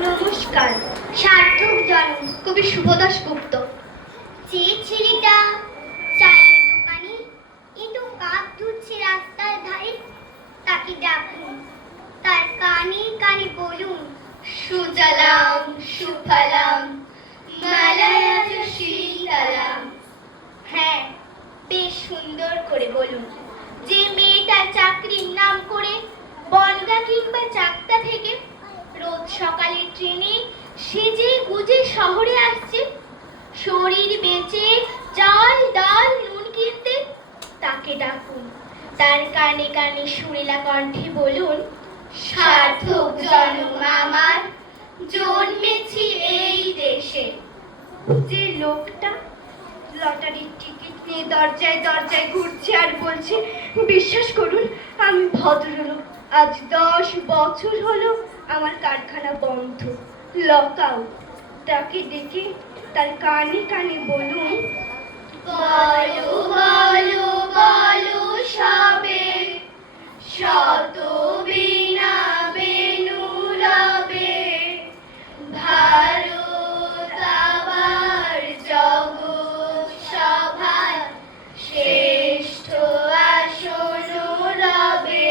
নমস্কার। সার্থক জন্ম, কবি শুভদাস গুপ্ত। যে ছেলেটা চায়ের দোকানে একটু কাপ ধুচ্ছে রাস্তার ধারে, তাকে ডাকুন। তার কানে কানে বলুন, সুজলাম, সুফলাম, মালায়াজ শীতলাম। হ্যাঁ বেশ সুন্দর করে বলুন। যে মেয়েটা চাকরির নাম করে বনগা কিংবা চাকতা থেকে সকালে ট্রেনে সেজে গুজে শহরে আসছে। শরীর বেচে চাল, ডাল, নুন কিনতে তাকে ডাকুন। তার কানে কানে সুরেলা কণ্ঠে বলুন, সার্থক জন্ম আমার, জন্মেছি এই দেশে। যে লোকটা লটারির টিকিট নিয়ে দরজায় দরজায় ঘুরছে আর বলছে, বিশ্বাস করুন, আমি ভদ্রলোক। আজ দশ বছর হলো আমার কারখানা বন্ধ। লক আউট তাকে ডেকে তার কানে কানে বলুন বলো বলো বলো সবে। শত বিনা বেনু রবে। ভারত আবার জগৎ সভায় শ্রেষ্ঠ আসন রবে।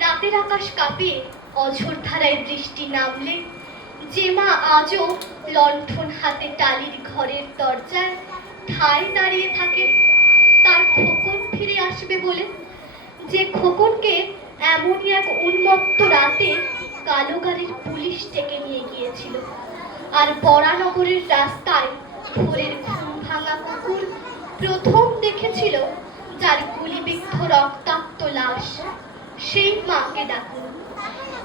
রাতের আকাশ কাঁপিয়ে অঝোর ধারায় বৃষ্টি নামলে, যে মা আজও লণ্ঠন হাতে টালির ঘরের দরজায় ঠায় দাঁড়িয়ে থাকে, তার খোকন ফিরে আসবে বলে। যে খোকনকে এমনই এক উন্মত্ত রাতে কালো গাড়ির পুলিশ ডেকে নিয়ে গিয়েছিল। আর বরানগরের রাস্তায় ভোরের ঘুম ভাঙা কুকুর প্রথম দেখেছিল যার গুলিবিদ্ধ রক্তাক্ত লাশ। সেই মাকে ডাকুন।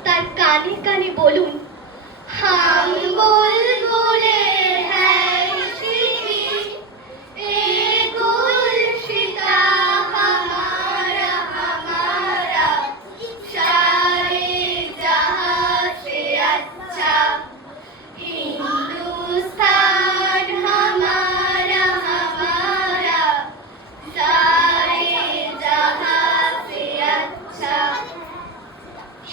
তার কানে কানে বলুন হাম বলবুলের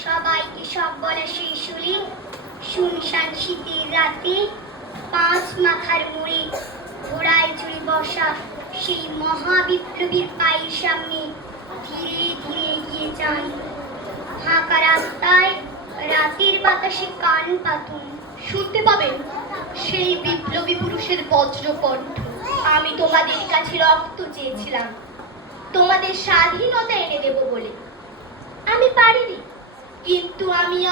সবাইকে সব বলে সেই শুলি শুনশান শীতের রাতে পাঁচ মাথার মুড়ে ঘোড়ায় চড়ে বসা সেই মহাবিপ্লবীর পায়ের সামনে ধীরে ধীরে এগিয়ে যান। ফাঁকা রাস্তায় রাতের বাতাসে কান পাতুন। শুনতে পাবেন সেই বিপ্লবী পুরুষের বজ্রকণ্ঠ। আমি তোমাদের কাছে রক্ত চেয়েছিলাম। তোমাদের স্বাধীনতা এনে দেব বলে। আমি পারিনি।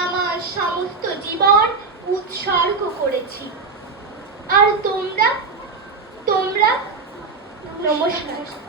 আমার সমস্ত জীবন উৎসর্গ করেছি। আর তোমরা? তোমরা? নমস্কার।